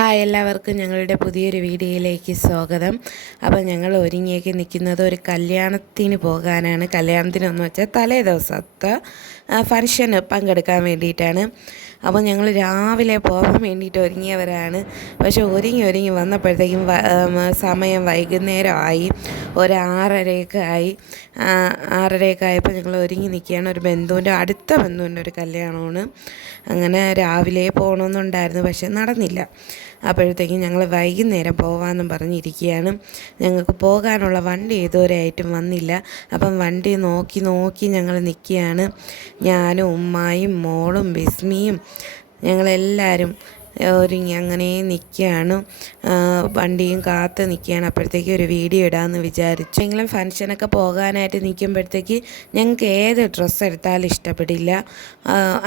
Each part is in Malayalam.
ഹായ്, എല്ലാവർക്കും ഞങ്ങളുടെ പുതിയൊരു വീഡിയോയിലേക്ക് സ്വാഗതം. അപ്പോൾ ഞങ്ങൾ ഒരുങ്ങിയൊക്കെ നിൽക്കുന്നത് ഒരു കല്യാണത്തിന് പോകാനാണ്. കല്യാണത്തിനെന്ന് വെച്ചാൽ തലേ ദിവസത്തെ ഫംഗ്ഷന് പങ്കെടുക്കാൻ വേണ്ടിയിട്ടാണ്. അപ്പോൾ ഞങ്ങൾ രാവിലെ പോകാൻ വേണ്ടിയിട്ട് ഒരുങ്ങിയവരാണ്. പക്ഷേ ഒരുങ്ങി വന്നപ്പോഴത്തേക്കും സമയം വൈകുന്നേരമായി, ഒരു 6:30 ആയി. 6:30 ആയപ്പോൾ ഞങ്ങൾ ഒരുങ്ങി നിൽക്കുകയാണ്. ഒരു അടുത്ത ബന്ധുവിൻ്റെ ഒരു കല്യാണമാണ്. അങ്ങനെ രാവിലെ പോകണമെന്നുണ്ടായിരുന്നു, പക്ഷേ നടന്നില്ല. അപ്പോഴത്തേക്കും ഞങ്ങൾ വൈകുന്നേരം പോകാമെന്നും പറഞ്ഞിരിക്കുകയാണ്. ഞങ്ങൾക്ക് പോകാനുള്ള വണ്ടി ഇതുവരെയായിട്ടും വന്നില്ല. അപ്പം വണ്ടി നോക്കി ഞങ്ങൾ നിൽക്കുകയാണ്. ഞാനും ഉമ്മായും മോളും ബിസ്മിയും ഞങ്ങളെല്ലാവരും ഒരുങ്ങി അങ്ങനെ നിൽക്കുകയാണ്. വണ്ടിയും കാത്ത് നിൽക്കുകയാണ്. അപ്പോഴത്തേക്ക് ഒരു വീഡിയോ ഇടാമെന്ന് വിചാരിച്ചു. എങ്കിലും ഫംഗ്ഷനൊക്കെ പോകാനായിട്ട് നിൽക്കുമ്പോഴത്തേക്ക് ഞങ്ങൾക്ക് ഏത് ഡ്രസ്സ് എടുത്താലും ഇഷ്ടപ്പെടില്ല.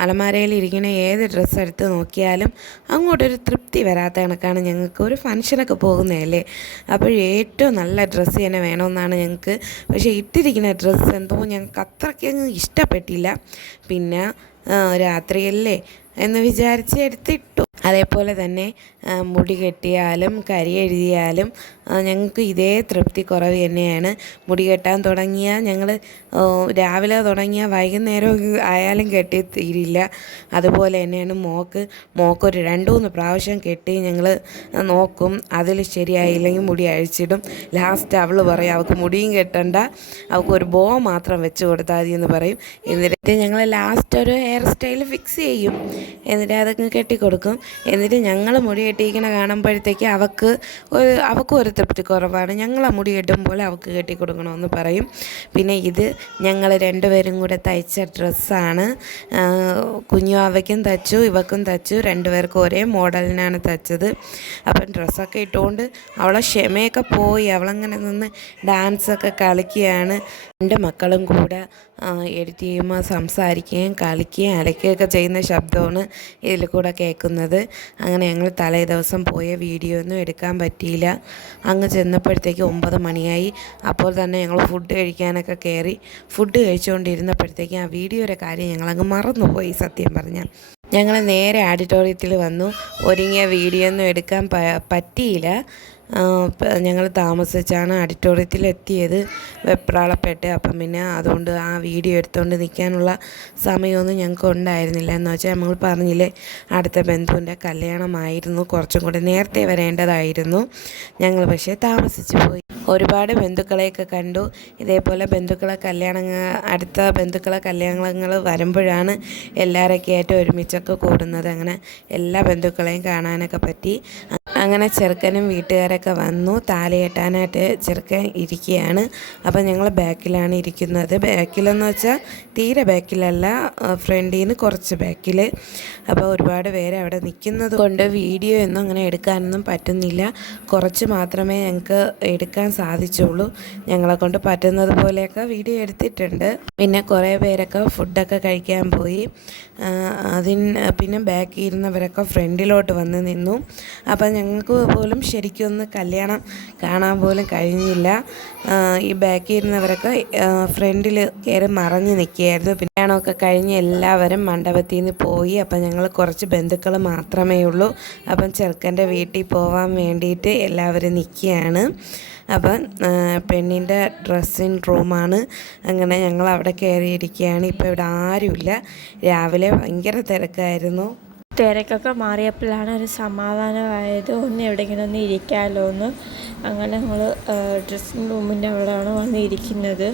അലമാരയിൽ ഇരിക്കുന്ന ഏത് ഡ്രസ്സ് എടുത്ത് നോക്കിയാലും അങ്ങോട്ടൊരു തൃപ്തി വരാത്ത കണക്കാണ്. ഞങ്ങൾക്ക് ഒരു ഫംഗ്ഷനൊക്കെ പോകുന്നതല്ലേ, അപ്പോൾ ഏറ്റവും നല്ല ഡ്രസ്സ് തന്നെ വേണമെന്നാണ് ഞങ്ങൾക്ക്. പക്ഷേ ഇട്ടിരിക്കുന്ന ഡ്രസ്സ് എന്തോ ഞങ്ങൾക്ക് അത്രയ്ക്കങ്ങ് ഇഷ്ടപ്പെട്ടില്ല. പിന്നെ രാത്രിയല്ലേ എന്ന് വിചാരിച്ച് എടുത്തിട്ടു. അതേപോലെ തന്നെ മുടി കെട്ടിയാലും കരി എഴുതിയാലും ഞങ്ങൾക്ക് ഇതേ തൃപ്തി കുറവ് തന്നെയാണ്. മുടി കെട്ടാൻ തുടങ്ങിയാൽ ഞങ്ങൾ രാവിലെ തുടങ്ങിയാൽ വൈകുന്നേരം ആയാലും കെട്ടി തീരില്ല. അതുപോലെ തന്നെയാണ് മോക്കൊരു 2-3 പ്രാവശ്യം കെട്ടി ഞങ്ങൾ നോക്കും. അതിൽ ശരിയായില്ലെങ്കിൽ മുടി അഴിച്ചിടും. ലാസ്റ്റ് അവൾ പറയും അവൾക്ക് മുടിയും കെട്ടണ്ട, അവൾക്കൊരു ബോ മാത്രം വെച്ച് കൊടുത്താൽ മതി എന്ന് പറയും. എന്നിട്ട് ഞങ്ങൾ ലാസ്റ്റ് ഒരു ഹെയർ സ്റ്റൈൽ ഫിക്സ് ചെയ്യും. എന്നിട്ട് അതൊക്കെ കെട്ടിക്കൊടുക്കും. എന്നിട്ട് ഞങ്ങൾ മുടി കെട്ടിയിരിക്കണ കാണുമ്പോഴത്തേക്ക് അവൾക്കും ഒരു തൃപ്തി കുറവാണ്. ഞങ്ങൾ ആ മുടി കെട്ടുമ്പോൾ അവൾക്ക് കെട്ടിക്കൊടുക്കണമെന്ന് പറയും. പിന്നെ ഇത് ഞങ്ങൾ 2 പേരും കൂടെ തയ്ച്ച ഡ്രസ്സാണ്. കുഞ്ഞുവാവയ്ക്കും തയ്ച്ചു, ഇവക്കും തയ്ച്ചു. 2 പേർക്കും ഒരേ മോഡലിനാണ് തയ്ച്ചത്. അപ്പം ഡ്രസ്സൊക്കെ ഇട്ടുകൊണ്ട് അവളെ ക്ഷമയൊക്കെ പോയി. അവളങ്ങനെ നിന്ന് ഡാൻസൊക്കെ കളിക്കുകയാണ്. 2 മക്കളും കൂടെ എഡിറ്റ് ചെയ്യുമ്പോൾ സംസാരിക്കുകയും കളിക്കുകയും അലക്കുകയൊക്കെ ചെയ്യുന്ന ശബ്ദമാണ് ഇതിൽ കൂടെ കേൾക്കുന്നത്. അങ്ങനെ ഞങ്ങൾ തലേ ദിവസം പോയ വീഡിയോ ഒന്നും എടുക്കാൻ പറ്റിയില്ല. അങ്ങ് ചെന്നപ്പോഴത്തേക്ക് 9 മണിയായി. അപ്പോൾ തന്നെ ഞങ്ങൾ ഫുഡ് കഴിക്കാനൊക്കെ കയറി. ഫുഡ് കഴിച്ചുകൊണ്ടിരുന്നപ്പോഴത്തേക്കും ആ വീഡിയോയുടെ കാര്യം ഞങ്ങളങ്ങ് മറന്നുപോയി. സത്യം പറഞ്ഞാൽ ഞങ്ങൾ നേരെ ഓഡിറ്റോറിയത്തിൽ വന്നു. ഒരുങ്ങിയ വീഡിയോ ഒന്നും എടുക്കാൻ പറ്റിയില്ല. ഞങ്ങൾ താമസിച്ചാണ് ഓഡിറ്റോറിയത്തിൽ എത്തിയത്, വെപ്രാളപ്പെട്ട്. അപ്പം പിന്നെ അതുകൊണ്ട് ആ വീഡിയോ എടുത്തുകൊണ്ട് നിൽക്കാനുള്ള സമയമൊന്നും ഞങ്ങൾക്ക് ഉണ്ടായിരുന്നില്ല. എന്ന് വെച്ചാൽ നമ്മൾ പറഞ്ഞില്ലേ, അടുത്ത ബന്ധുവിൻ്റെ കല്യാണമായിരുന്നു, കുറച്ചും കൂടെ നേരത്തെ വരേണ്ടതായിരുന്നു. ഞങ്ങൾ പക്ഷേ താമസിച്ചു പോയി. ഒരുപാട് ബന്ധുക്കളെയൊക്കെ കണ്ടു. ഇതേപോലെ അടുത്ത ബന്ധുക്കളെ കല്യാണങ്ങൾ വരുമ്പോഴാണ് എല്ലാവരൊക്കെ ആയിട്ട് ഒരുമിച്ചൊക്കെ കൂടുന്നത്. അങ്ങനെ എല്ലാ ബന്ധുക്കളെയും കാണാനൊക്കെ പറ്റി. അങ്ങനെ ചെറുക്കനും വീട്ടുകാരൊക്കെ വന്നു. താലി കെട്ടാനായിട്ട് ചെറുക്കൻ ഇരിക്കുകയാണ്. അപ്പം ഞങ്ങൾ ബാക്കിലാണ് ഇരിക്കുന്നത്. ബാക്കിലെന്ന് വെച്ചാൽ തീരെ ബാക്കിലല്ല, ഫ്രണ്ടിൽ നിന്ന് കുറച്ച് ബാക്കിൽ. അപ്പോൾ ഒരുപാട് പേര് അവിടെ നിൽക്കുന്നത് കൊണ്ട് വീഡിയോ ഒന്നും അങ്ങനെ എടുക്കാനൊന്നും പറ്റുന്നില്ല. കുറച്ച് മാത്രമേ ഞങ്ങൾക്ക് എടുക്കാൻ സാധിച്ചുള്ളൂ. ഞങ്ങളെ കൊണ്ട് പറ്റുന്നത് പോലെയൊക്കെ വീഡിയോ എടുത്തിട്ടുണ്ട്. പിന്നെ കുറേ പേരൊക്കെ ഫുഡൊക്കെ കഴിക്കാൻ പോയി. പിന്നെ ബാക്കിൽ ഇരുന്നവരൊക്കെ ഫ്രണ്ടിലോട്ട് വന്ന് നിന്നു. അപ്പം ഞങ്ങൾക്ക് പോലും ശരിക്കും ഒന്ന് കല്യാണം കാണാൻ പോലും കഴിഞ്ഞില്ല. ഈ ബാക്കിൽ ഇരുന്നവരൊക്കെ ഫ്രണ്ടിൽ കയറി മറഞ്ഞ് നിൽക്കുകയായിരുന്നു. കല്യാണമൊക്കെ കഴിഞ്ഞ് എല്ലാവരും മണ്ഡപത്തിൽ നിന്ന് പോയി. അപ്പം ഞങ്ങൾ കുറച്ച് ബന്ധുക്കൾ മാത്രമേ ഉള്ളൂ. അപ്പം ചെറുക്കൻ്റെ വീട്ടിൽ പോകാൻ വേണ്ടിയിട്ട് എല്ലാവരും നിൽക്കുകയാണ്. അപ്പം പെണ്ണിൻ്റെ ഡ്രസ്സിങ് റൂമാണ്. അങ്ങനെ ഞങ്ങൾ അവിടെ കയറിയിരിക്കുകയാണ്. ഇപ്പോൾ ഇവിടെ ആരുമില്ല. രാവിലെ ഭയങ്കര തിരക്കായിരുന്നു. തിരക്കൊക്കെ മാറിയപ്പോഴാണ് ഒരു സമാധാനമായത്. എവിടെയെങ്കിലും ഒന്ന് ഇരിക്കാമല്ലോ എന്ന്. അങ്ങനെ ഞങ്ങൾ ഡ്രസ്സിങ് റൂമിൻ്റെ അവിടെയാണ് വന്നിരിക്കുന്നത്.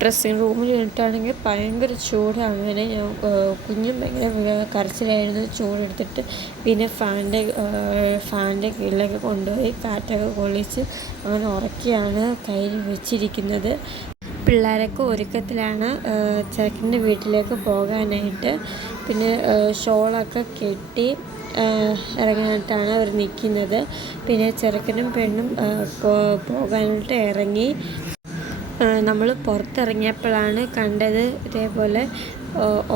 ഡ്രസ്സിങ് റൂമിൽ ഇട്ടാണെങ്കിൽ ഭയങ്കര ചൂട്. അങ്ങനെ കുഞ്ഞും ഭയങ്കര കരച്ചിലായിരുന്നു. ചൂടെടുത്തിട്ട് പിന്നെ ഫാനിൻ്റെ കീഴിലൊക്കെ കൊണ്ടുപോയി കാറ്റൊക്കെ കൊള്ളിച്ച് അങ്ങനെ ഉറക്കിയാണ് കയ്യിൽ വെച്ചിരിക്കുന്നത്. പിള്ളേരൊക്കെ ഒരുക്കത്തിലാണ് ചെറുക്കൻ്റെ വീട്ടിലേക്ക് പോകാനായിട്ട്. പിന്നെ ഷോളൊക്കെ കെട്ടി ഇറങ്ങാനായിട്ടാണ് അവർ നിൽക്കുന്നത്. പിന്നെ ചെറുക്കനും പെണ്ണും പോകാനായിട്ട് ഇറങ്ങി. നമ്മൾ പുറത്തിറങ്ങിയപ്പോഴാണ് കണ്ടത് ഇതേപോലെ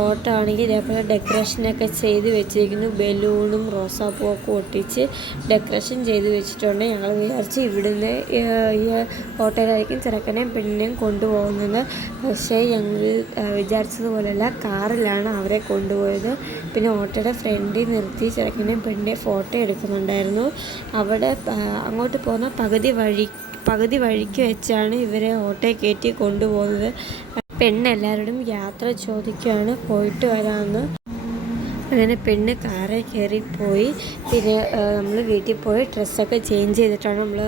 ഓട്ടോ ആണെങ്കിൽ ഇതേപോലെ ഡെക്കറേഷനൊക്കെ ചെയ്ത് വെച്ചിരിക്കുന്നു. ബലൂണും റോസാപ്പൂവൊക്കെ ഒട്ടിച്ച് ഡെക്കറേഷൻ ചെയ്ത് വെച്ചിട്ടുണ്ട്. ഞങ്ങൾ വിചാരിച്ച് ഇവിടുന്ന് ഈ ഓട്ടോയിലായിരിക്കും ചെറുക്കനെയും പെണ്ണിനെയും കൊണ്ടുപോകുന്നത്. പക്ഷേ ഞങ്ങൾ വിചാരിച്ചതുപോലെയല്ല, കാറിലാണ് അവരെ കൊണ്ടുപോയത്. പിന്നെ ഓട്ടോയുടെ ഫ്രണ്ടിൽ നിർത്തി ചെറുക്കനെയും പെണ്ണിനെയും ഫോട്ടോ എടുക്കുന്നുണ്ടായിരുന്നു. അവിടെ അങ്ങോട്ട് പോകുന്ന പകുതി വഴിക്ക് വെച്ചാണ് ഇവരെ ഓട്ടോയിൽ കയറ്റി കൊണ്ടുപോകുന്നത്. പെണ്ണെല്ലാവരോടും യാത്ര ചോദിക്കുകയാണ്, പോയിട്ട് വരാമെന്ന്. അങ്ങനെ പെണ്ണ് കാറിൽ കയറിപ്പോയി. പിന്നെ നമ്മൾ വീട്ടിൽ പോയി ഡ്രസ്സൊക്കെ ചേഞ്ച് ചെയ്തിട്ടാണ് നമ്മൾ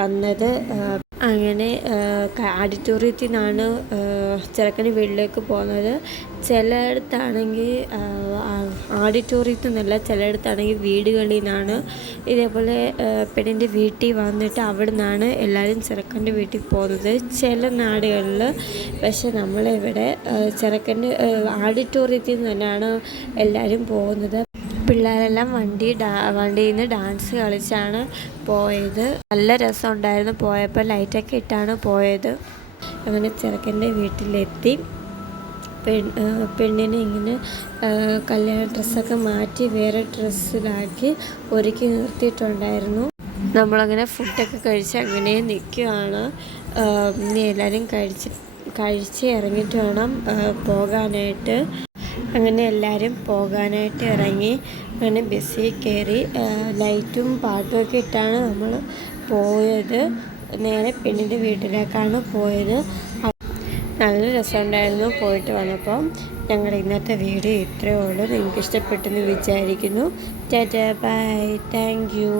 വന്നത്. അങ്ങനെ ഓഡിറ്റോറിയത്തിൽ നിന്നാണ് ചെറുക്കൻ്റെ വീട്ടിലേക്ക് പോകുന്നത്. ചിലയിടത്താണെങ്കിൽ ഓഡിറ്റോറിയത്തിൽ നിന്നല്ല, ചിലയിടത്താണെങ്കിൽ വീടുകളിൽ നിന്നാണ്. ഇതേപോലെ പെണ്ണിൻ്റെ വീട്ടിൽ വന്നിട്ട് അവിടെ നിന്നാണ് എല്ലാവരും ചെറുക്കൻ്റെ വീട്ടിൽ പോകുന്നത് ചില നാടുകളിൽ. പക്ഷെ നമ്മളിവിടെ ചെറുക്കൻ്റെ ഓഡിറ്റോറിയത്തിൽ നിന്ന് തന്നെയാണ് എല്ലാവരും പോകുന്നത്. പിള്ളേരെല്ലാം വണ്ടിയിൽ നിന്ന് ഡാൻസ് കളിച്ചാണ് പോയത്. നല്ല രസമുണ്ടായിരുന്നു. പോയപ്പോൾ ലൈറ്റൊക്കെ ഇട്ടാണ് പോയത്. അങ്ങനെ ചെറുക്കൻ്റെ വീട്ടിലെത്തി. പെണ്ണിനെ ഇങ്ങനെ കല്യാണ ഡ്രസ്സൊക്കെ മാറ്റി വേറെ ഡ്രസ്സിലാക്കി ഒരുക്കി നിർത്തിയിട്ടുണ്ടായിരുന്നു. നമ്മളങ്ങനെ ഫുഡൊക്കെ കഴിച്ച് അങ്ങനെ നിൽക്കുകയാണ്. ഇനി എല്ലാവരും കഴിച്ച് ഇറങ്ങിയിട്ട് വേണം പോകാനായിട്ട്. അങ്ങനെ എല്ലാവരും പോകാനായിട്ട് ഇറങ്ങി. അങ്ങനെ ബസ്സിൽ കയറി ലൈറ്റും പാട്ടുമൊക്കെ ഇട്ടാണ് നമ്മൾ പോയത്. നേരെ പെണ്ണിൻ്റെ വീട്ടിലേക്കാണ് പോയത്. നല്ല രസമുണ്ടായിരുന്നു പോയിട്ട് വന്നപ്പോൾ. ഞങ്ങളുടെ ഇന്നത്തെ വീഡിയോ ഇത്രയേ ഉള്ളൂ. നിങ്ങൾക്ക് ഇഷ്ടപ്പെട്ടെന്ന് വിചാരിക്കുന്നു. Tata, bye, thank U.